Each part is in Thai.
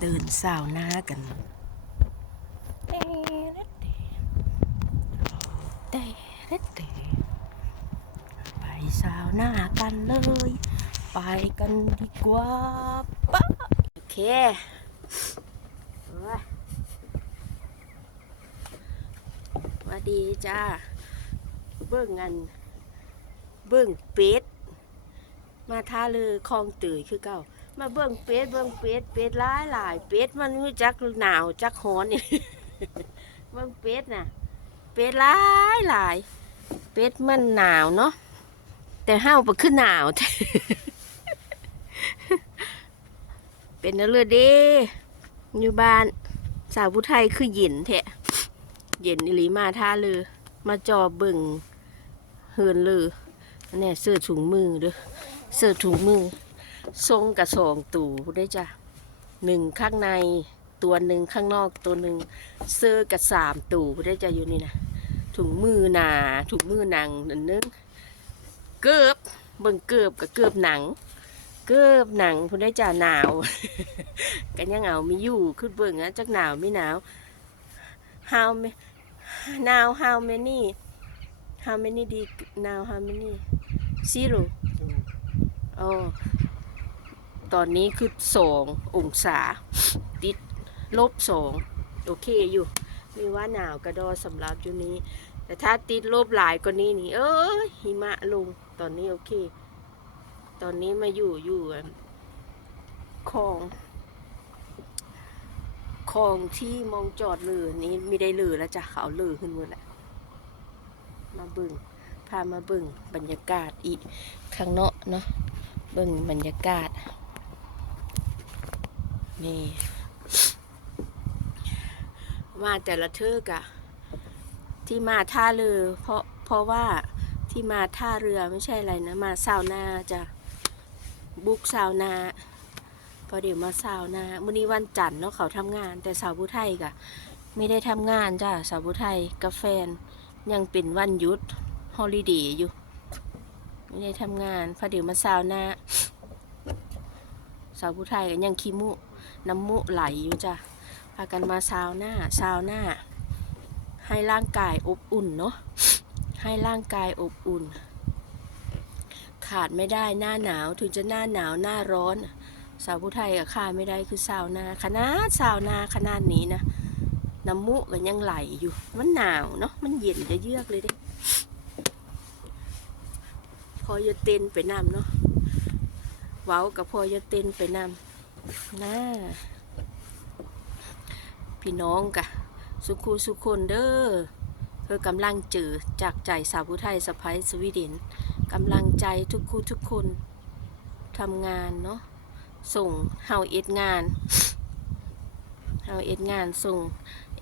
เดินสาวหน้ากัน ไปสาวหน้ากันเลย ไปกันดีกว่าปะโอเคว้าสวัสดีจ้า เบิ่งงัน เบิ่งเป็ด มาท่าเรือคลองตื่ยคือเก่า มาเบิ่งเป็ดเบิ่งเป็ดเป็ดหลายหลายเป็ดมันรู้จักหนาวจักฮ้อนนี่เบิ่งเป็ดน่ะเป็ดหลายหลายเป็ดมันหนาวเนาะแต่ห้าวบ่ขึ้นหนาวเป็นนเลยเด้อยู่บ้านสาวผู้ไทยคือเย็นแท้เย็นอิลีมาท่าเรือมาจอบิ่งเฮือนเลยอันนี้เสื้อถุงมือเด้อเสื้อถุงมือ ทรงกับสองตู่ได้จ้ะหนึ่งข้างในตัวหนึ่งข้างนอกตัวหนึ่งเสื้อกับสามตู่ได้จ้ะอยู่นี่นะถุงมือหนาถุงมือหนังนั่นนึงเกือบเบิ่งเกือบกับเกือบหนัง เกือบหนังพูดได้จ้ะหนาวกันยังเอาไม่อยู่ขึ้นเบิ่งอะจักหนาวไม่หนาว how ma- now how many how many d now how many zero อ๋อ ตอนนี้คือสององศา ติดลบสองโอเคอยู่ มีว่าหนาวกระดอสำหรับอยู่นี้ แต่ถ้าติดลบหลายกว่านี้นี่ เอ้ยหิมะลงตอนนี้โอเค ตอนนี้มาอยู่อยู่คลองคลองที่มองจอดเรือนี้ไม่ได้เรือแล้วจ้ะเขาเอาเรือขึ้นหมดแหละมาบึงพามาบึงบรรยากาศอีกข้างนอกเนาะบิ่งบรรยากาศ นี่ มาแต่ละเทือกอะที่มาท่าเรือ เพราะเพราะว่าที่มาท่าเรือไม่ใช่อะไรนะ มาซาวนาจะบุกซาวนาพอเดี๋ยวมาซาวนามื้อนี้วันจันทร์เนาะเขาทำงาน แต่สาวผู้ไทยกะไม่ได้ทำงานจ้ะสาวผู้ไทยกับแฟนยังเป็นวันหยุดฮอลิเดย์อยู่ไม่ได้ทำงานพอเดี๋ยวมาซาวนาสาวผู้ไทยก็ยังขี้มุ น้ำมุไหลอยู่จ้ะพากันมาซาวหน้าซาวหน้า ให้ร่างกายอบอุ่นเนาะให้ร่างกายอบอุ่น ขาดไม่ได้หน้าหนาวถึงจะหน้าหนาวหน้าร้อน สาวผู้ไทยก็ขาดไม่ได้คือซาวนาขนาดซาวนาขนาดนี้นะน้ำมุก็ยังไหลอยู่ มันหนาวเนาะมันเย็นจะเยือกเลยดิพอจะเต้นไปนำเนาะ เว้ากับพอจะเต้นไปนำ นะพี่น้องกะ สุขูสุคนเด้อเพื่อกำลังเจอจากใจสาวผู้ไทยสะพ้ายสวีเดนกำลังใจทุกคู่ทุกคนทำงานเนาะส่งเฮาเอ็ดงานเฮาเอ็ดงานส่ง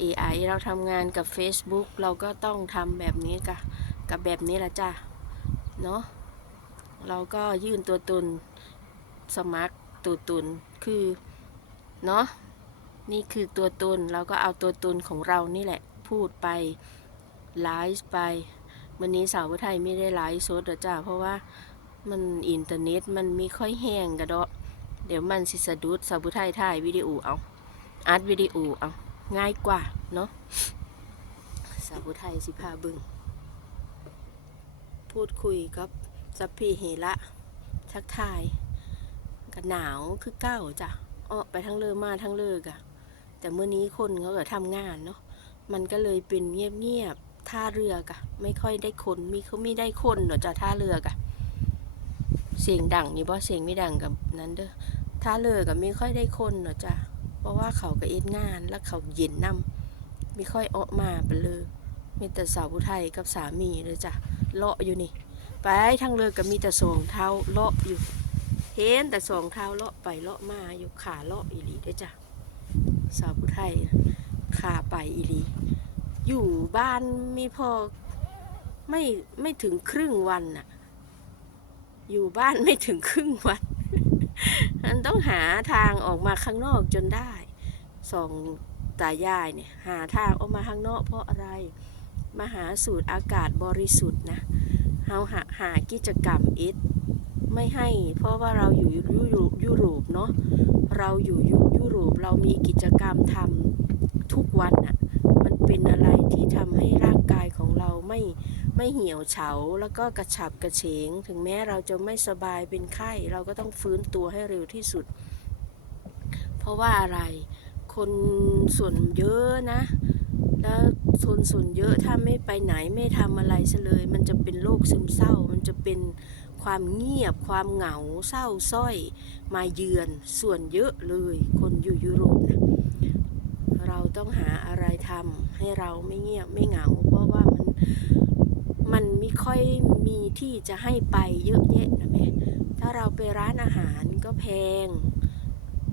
AI เราทำงานกับ Facebook เราก็ต้องทำแบบนี้กะกับแบบนี้ละจ้ะเนาะเราก็ยื่นตัวตนสมัครตัวตน คือเนาะนี่คือตัวตนเราก็เอาตัวตนของเรานี่แหละ พูดไปไลฟ์ไปวันนี้สาวไทยไม่ได้ไลฟ์สดหรอจ้าเพราะว่ามันอินเทอร์เน็ตมันมีค่อยแห้งกระเดาะเดี๋ยวมันสิสะดุดสาวไทยถ่ายวิดีโอเอาอัดวิดีโอเอาง่ายกว่าเนาะสาวไทยสิพาบึง พูดคุยกับสัพพีเฮระทักทาย ก็หนาวคือเก้าจ้ะอ้อไปทั้งเรือมาทั้งเลิกอะแต่เมื่อนี้คนเขาก็ทำงานเนาะมันก็เลยเป็นเงียบๆท่าเรือกะไม่ค่อยได้คนมีเขาไม่ได้คนเนาะจ้ะท่าเรือกะเสียงดังนี่บ่เสียงไม่ดังกับนั้นเด้อท่าเรือกับไม่ค่อยได้คนเนาะจ้ะเพราะว่าเขาก็เอ็ดงานแล้วเขาเย็นนํไม่ค่อยออกมาไปเลยมีแต่สาวผู้ไทยกับสามีเลยจ้ะเลาะอยู่นี่ ไปทางเรือก็มีแต่สองเท้าเลาะอยู่ เห็นแต่สองเท้าเลาะไปเลาะมาอยู่ขาเลาะอีหลีด้จ้ะสาวผู้ไทยขาไปอีหลี อยู่บ้านมีพอไม่ไม่ถึงครึ่งวันน่ะ อยู่บ้านไม่ถึงครึ่งวันมันต้องหาทางออกมาข้างนอกจนได้สองตายายเนี่ยหาทางออกมาข้างนอกเพราะอะไร มาหาสูตรอากาศบริสุทธิ์นะเฮาหาหากิจกรรมเอส ไม่ให้ เพราะว่าเราอยู่ยุโรปยุโรปเนาะเราอยู่ยุยุโรปเรามีกิจกรรมทำทุกวันอะมันเป็นอะไรที่ทำให้ร่างกายของเราไม่ไม่เหี่ยวเฉาแล้วก็กระฉับกระเฉง ถึงแม้เราจะไม่สบายเป็นไข้ เราก็ต้องฟื้นตัวให้เร็วที่สุด เพราะว่าอะไรคนส่วนเยอะนะ แล้วคนส่วนเยอะถ้าไม่ไปไหนไม่ทำอะไรเลย มันจะเป็นโรคซึมเศร้า มันจะเป็น ความเงียบความเหงาเศร้าส้อย มาเยือนส่วนเยอะเลยคนอยู่ยุโรปนะเราต้องหาอะไรทำให้เราไม่เงียบไม่เหงา เพราะว่ามันมันไม่ค่อยมีที่จะให้ไปเยอะแยะนะแม่ถ้าเราไปร้านอาหารก็แพง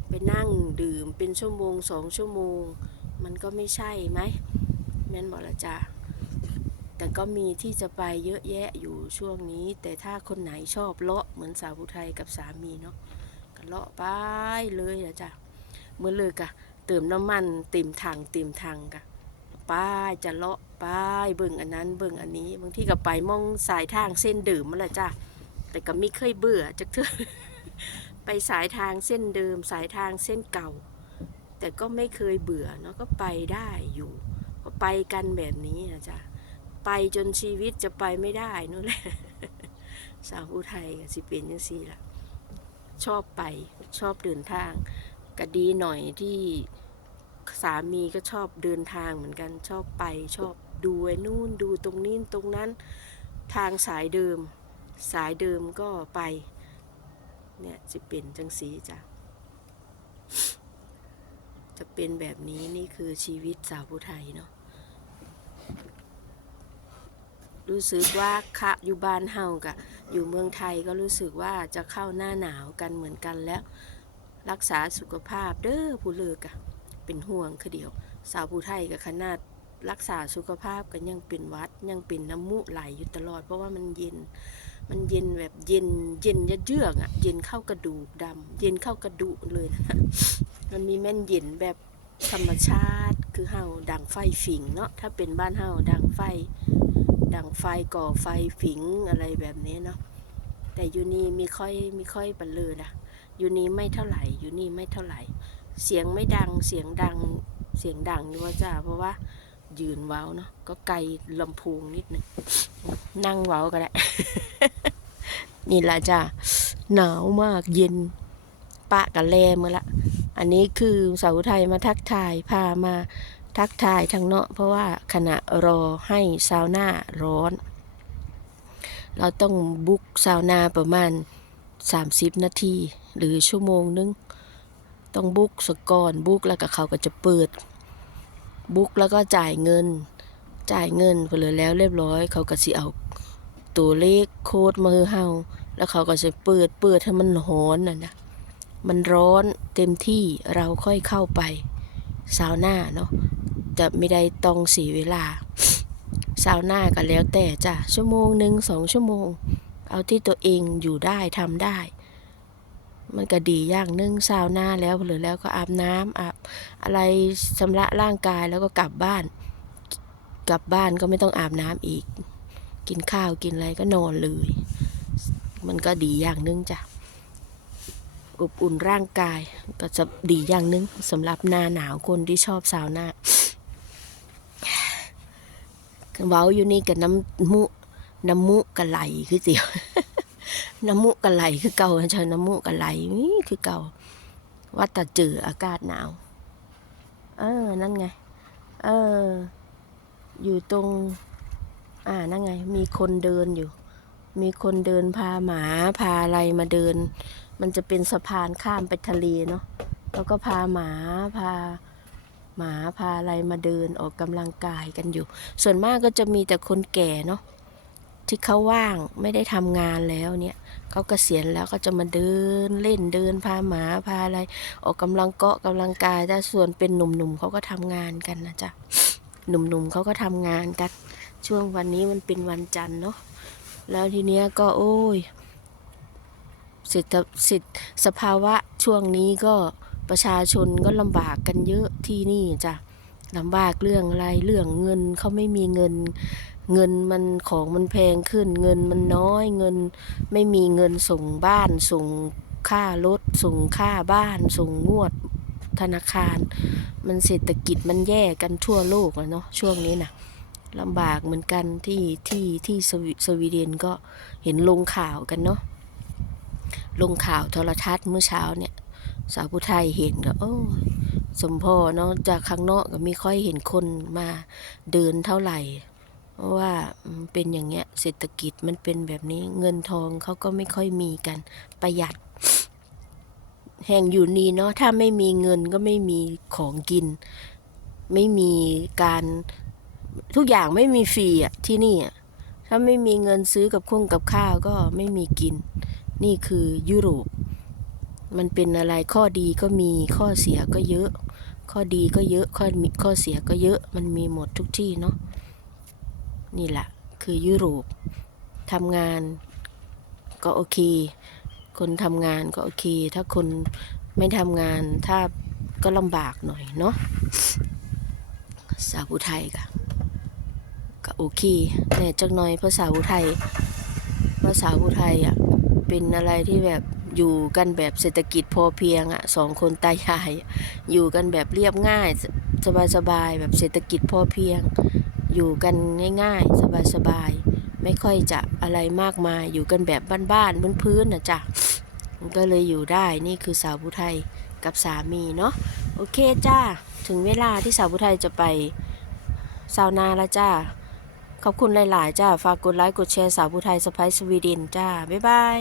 ไปนั่งดื่มเป็นชั่วโมงสองชั่วโมง มันก็ไม่ใช่ไหมแม่นบอกละจ้ะ แต่ก็มีที่จะไปเยอะแยะอยู่ช่วงนี้ แต่ถ้าคนไหนชอบเลาะเหมือนสาวผู้ไทยกับสามีเนาะก็เลาะไปเลยละจ้ะเมื่อเลิกอะเติมน้ำมันเต็มถังเต็มถังกะไปจะเลาะไปเบิ่งอันนั้นเบิ่งอันนี้ บางที่ก็ไปมองสายทางเส้นเดิมมันแหละจ้ะแต่ก็ไม่เคยเบื่อจักเถอะไปสายทางเส้นเดิม สายทางเส้นเก่า แต่ก็ไม่เคยเบื่อเนาะก็ไปได้อยู่ ก็ไปกันแบบนี้นะจ๊ะ ไปจนชีวิตจะไปไม่ได้นู่นแหละสาวผู้ไทยก็สิเป็นยังสี่ละชอบไปชอบเดินทางก็ดีหน่อยที่สามีก็ชอบเดินทางเหมือนกันชอบไปชอบดูไอ้นู่นดูตรงนี้ตรงนั้นทางสายเดิม สายเดิมก็ไป เนี่ยจะเป็นจังสีจ้ะจะเป็นแบบนี้นี่คือชีวิตสาวผู้ไทยเนาะ รู้สึกว่าคะอยู่บ้านเฮากะอยู่เมืองไทยก็รู้สึกว่าจะเข้าหน้าหนาวกันเหมือนกันแล้ว รักษาสุขภาพเด้อผู้เลิกอะเป็นห่วงคือเดียว สาวผู้ไทยกับขนาดรักษาสุขภาพกันยังเป็นวัดยังเป็นน้ำมูกไหลอยู่ตลอด เพราะว่ามันเย็น มันเย็นแบบเย็นเย็นยัดเยือกอะ เย็นเข้ากระดูกดำเย็นเข้ากระดูกเลยนะมันมีแม่นเย็นแบบธรรมชาติคือเฮาดังไฟฝิงเนาะถ้าเป็นบ้านเฮาดังไฟ ดังไฟก่อไฟฝิงอะไรแบบนี้เนาะแต่ยูนี่มีค่อยมีค่อยปันเลยนะยูนี่ไม่เท่าไหร่ยูนี่ไม่เท่าไหร่ เสียงไม่ดังเสียงดังเสียงดังอยู่ว่าจ้าเพราะว่ายืนเว้าเนาะก็ไกลลำโพงนิดนึงนั่งเว้าก็ได้ นี่ละจ้าหนาวมากเย็น ปะกับแลมือละ อันนี้คือสาวไทยมาทักทายพามา ทักทายทางเนาะเพราะว่าขณะรอให้ซาวน่าร้อน เราต้องบุกซาวน่าประมาณ 30 นาที หรือชั่วโมงนึง ต้องบุกสก่อนบุกแล้วก็เขาก็จะเปิด บุกแล้วก็จ่ายเงิน จ่ายเงินไปเลยแล้วเรียบร้อย เขาก็สิเอาตัวเลขโค้ดมาให้เฮาแล้วเขาก็จะเปิดเปิดให้มันร้อนน่ะนะมันร้อนเต็มที่เราค่อยเข้าไปซาวน่าเนาะ จะไม่ได้ต้องเสียเวลาซาวน่าก็แล้วแต่จ้ะชั่วโมงหนึ่งสองชั่วโมง เอาที่ตัวเองอยู่ได้ทำได้ มันก็ดีอย่างหนึ่งซาวน่าแล้วหรือแล้วก็อาบน้ำอาบอะไรชำระร่างกายแล้วก็กลับบ้าน กลับบ้านก็ไม่ต้องอาบน้ำอีก กินข้าวกินอะไรก็นอนเลย มันก็ดีอย่างหนึงจ้ะอบอุ่นร่างกายก็จะดีอย่างหนึงสำหรับหน้าหนาวคนที่ชอบสาวหน้า เว้าอยู่นี่กับน้ำมุน้ำมุกะไหลคือเดียวน้ำมุกะไหลคือเก่าใช่น้ำมุกะไหลนี่คือเก่าว่าแต่เจออากาศหนาว เออ นั่นไง เออ อยู่ตรง อ่า นั่นไง มีคนเดินอยู่ มีคนเดินพาหมาพาอะไรมาเดิน มันจะเป็นสะพานข้ามไปทะเลเนาะ แล้วก็พาหมาพา หมาพาอะไรมาเดินออกกำลังกายกันอยู่ ส่วนมากก็จะมีแต่คนแก่เนาะที่เขาว่างไม่ได้ทำงานแล้วเนี่ยเขาเกษียณแล้วก็จะมาเดินเล่นเดินพาหมาพาอะไร ออกกำลังเกาะกำลังกายแต่ส่วนเป็นหนุ่มๆเขาก็ทำงานกันนะจ๊ะหนุ่มๆเขาก็ทำงานกัน ช่วงวันนี้มันเป็นวันจันทร์เนาะแล้วทีเนี้ยก็โอ้ยเศรษฐสิทธิสภาวะช่วงนี้ก็ ประชาชนก็ลำบากกันเยอะที่นี่จ้ะลำบากเรื่องอะไรเรื่องเงินเขาไม่มีเงิน เงินมันของมันแพงขึ้น เงินมันน้อยเงิน ไม่มีเงินส่งบ้านส่งค่ารถส่งค่าบ้านส่งงวดธนาคาร มันเศรษฐกิจมันแย่กันทั่วโลกอะเนาะช่วงนี้นะลำบากเหมือนกันที่ที่ที่สวีเดนก็เห็นลงข่าวกันเนาะลงข่าวโทรทัศน์เมื่อเช้าเนี่ย สาวผู้ไทยเห็นก็โอ้สมพอเนาะจากข้างนอกก็ไม่ค่อยเห็นคนมาเดินเท่าไหร่ เพราะว่าเป็นอย่างเงี้ยเศรษฐกิจมันเป็นแบบนี้เงินทองเขาก็ไม่ค่อยมีกันประหยัด แห่งอยู่นี่เนาะถ้าไม่มีเงินก็ไม่มีของกิน ไม่มีการทุกอย่างไม่มีฟรีอะที่นี่อะถ้าไม่มีเงินซื้อกับคุ้งกับข้าวก็ไม่มีกิน นี่คือยุโรป มันเป็นอะไรข้อดีก็มีข้อเสียก็เยอะ ข้อดีก็เยอะข้อมีข้อเสียก็เยอะมันมีหมดทุกที่เนาะนี่แหละคือยุโรปทำงานก็โอเค คนทำงานก็โอเค ถ้าคนไม่ทำงานถ้าก็ลำบากหน่อยเนาะสาวอุทัยก็ก็โอเคแน่จักหน่อยภาษาอุทัยภาษาอุทัยอะเป็นอะไรที่แบบ อยู่กันแบบเศรษฐกิจพอเพียงอะสองคนตายาย อยู่กันแบบเรียบง่ายสบายๆแบบเศรษฐกิจพอเพียง อยู่กันง่ายๆ สบายๆไม่ค่อยจะอะไรมากมาย อยู่กันแบบบ้านๆพื้นๆนะจ๊ะมันก็เลยอยู่ได้นี่คือสาวผู้ไทยกับสามีเนาะโอเคจ้า ถึงเวลาที่สาวผู้ไทยจะไปซาวนาแล้วจ้า ขอบคุณหลาย ๆ จ้า ฝากกดไลค์ กดแชร์สาวผู้ไทยสไปซ์สวีเดนจ้า บ๊ายบาย